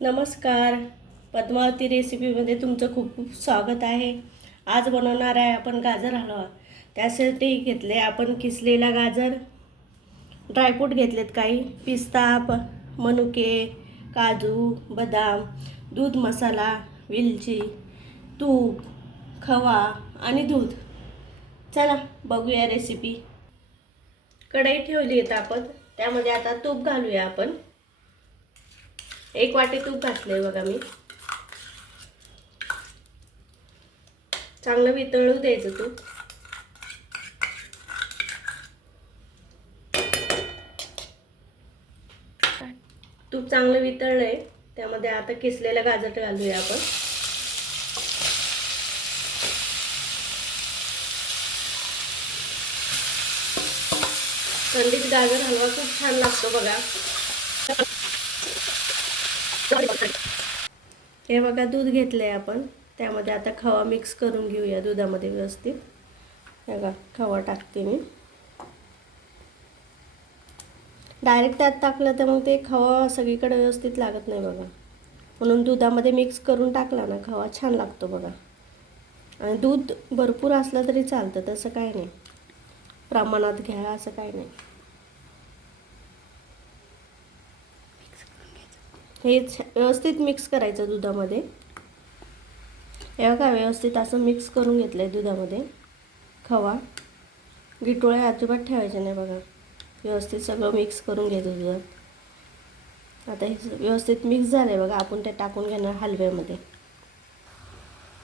नमस्कार. पद्मावती रेसिपीमध्ये तुमचं खूप खूप स्वागत आहे. आज बनवणार आहे आपण गाजर हलवा. त्यासाठी घेतले आपण किसलेला गाजर, ड्रायफ्रूट घेतलेत काही, पिस्ता, मनुके, काजू, बदाम, दूध, मसाला, वेलची, तूप, खवा आणि दूध. चला बघूया रेसिपी. कढई ठेवली आहे आपण, त्यामध्ये आता तूप घालूया आपण. 1 वाटी तूप घातले बघा मी. चांगलं वितळू द्यायचं तूप. तूप चांगलं वितळलंय, त्यामध्ये आता किसलेलं गाजर घालूया आपण. थंडीत गाजर हलवा खूप छान लागतो बघा. हे बघा, दूध घेतलंय आपण, त्यामध्ये आता खवा मिक्स करून घेऊया दुधामध्ये व्यवस्थित. हे बघा, खवा टाकते मी. डायरेक्ट त्यात टाकलं तर मग ते खवा सगळीकडे व्यवस्थित लागत नाही बघा, म्हणून दुधामध्ये मिक्स करून टाकला ना खवा छान लागतो बघा. आणि दूध भरपूर असलं तरी चालतं, तसं काही नाही, प्रमाणात घ्या असं काही नाही. हे व्यवस्थित मिक्स करायचं दुधामध्ये. हे बघा, व्यवस्थित असं मिक्स करून घेतलं आहे दुधामध्ये खवा. गिटोळे अजिबात ठेवायचे नाही बघा, व्यवस्थित सगळं मिक्स करून घ्यायचं दुधात. आता हे व्यवस्थित मिक्स झालं आहे बघा, आपण ते टाकून घेणार हलव्यामध्ये.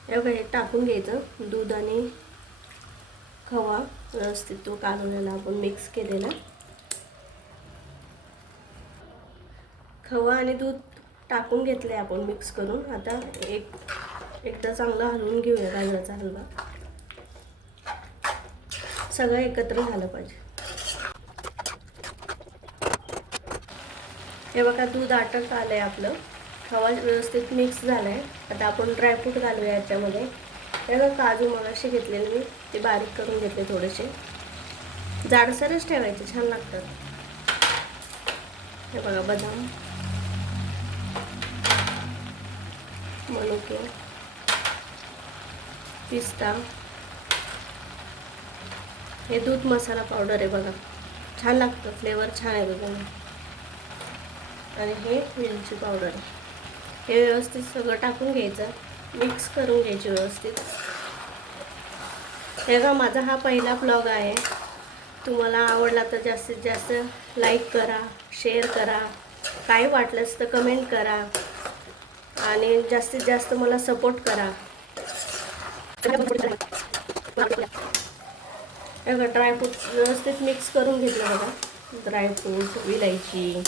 हे बघा, हे टाकून घ्यायचं दूध आणि खवा व्यवस्थित, तो कालवलेला आपण मिक्स केलेला खवा आणि दूध टाकून घेतले आपण मिक्स करून. आता एकदा चांगलं हलवून घेऊया गाजराचा हलवा. सगळं एकत्र झालं पाहिजे. हे बघा, दूध आटत आलंय आपलं, खवा व्यवस्थित मिक्स झालाय. आता आपण ड्रायफ्रूट घालूया याच्यामध्ये. हे बघा, काजू मगाशी घेतलेले मी, ते बारीक करून घेतले थोडेसे. जाडसरच ठेवायचे, छान लागतात. हे बघा, बदाम, मनुके, पिस्ता. हे दूध मसाला पावडर आहे बघा, छान लागतं, फ्लेवर छान आहे बघा. आणि हे वेलची पावडर आहे. हे व्यवस्थित सगळं टाकून घ्यायचं, मिक्स करून घ्यायचे व्यवस्थित. हे बघा, माझा हा पहिला ब्लॉग आहे. तुम्हाला आवडला तर जास्तीत जास्त लाईक करा, शेअर करा, काय वाटलंच तर कमेंट करा आणि जास्तीत जास्त मला सपोर्ट करा. हे बघा, ड्रायफ्रूट व्यवस्थित मिक्स करून घेतलं बघा. ड्रायफ्रूट, विलायची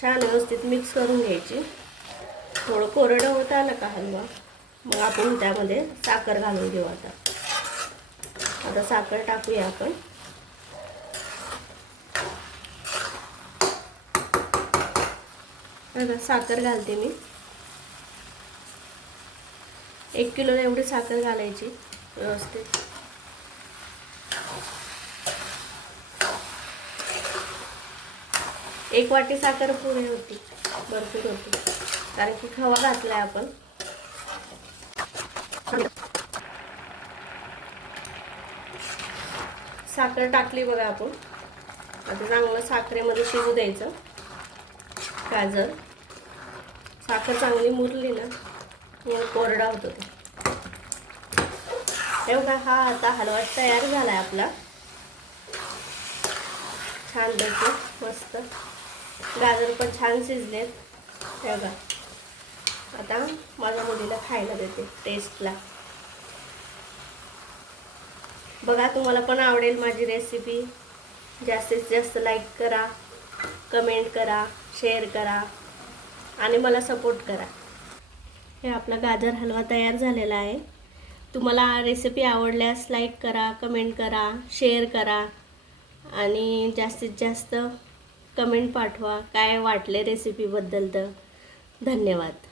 छान व्यवस्थित मिक्स करून घ्यायची. थोडं कोरडं होत आलं का हलवा, मग आपण त्यामध्ये साखर घालून घेऊ. आता साखर टाकूया आपण. बघा, साखर घालते मी. 1 किलोला एवढी साखर घालायची व्यवस्थित. एक वाटी साखर पुरी होती, भरपूर होती, कारण की खवा घातलाय आपण. साखर टाकली बघा आपण. आता चांगलं साखरेमध्ये शिजू द्यायचं गाजर. साखर चांगली मुरली ना मग कोरडा होतो ते. हे बघा, हा आता हलवा तयार झालाय आपला, छान पैकी मस्त. गाजर पण छान शिजलेत. हे बघा, आता माझ्या मुलीला खायला देते टेस्टला. बघा, तुम्हाला पण आवडेल माझी रेसिपी. जास्तीत जास्त लाईक करा, कमेंट करा, शेअर करा आणि मला सपोर्ट करा. हे आपला गाजर हलवा तयार झालेला आहे. तुम्हाला रेसिपी आवडल्यास लाईक करा, कमेंट करा, शेअर करा आणि जास्तीत जास्त कमेंट पाठवा काय वाटले रेसिपीबद्दल. तर धन्यवाद.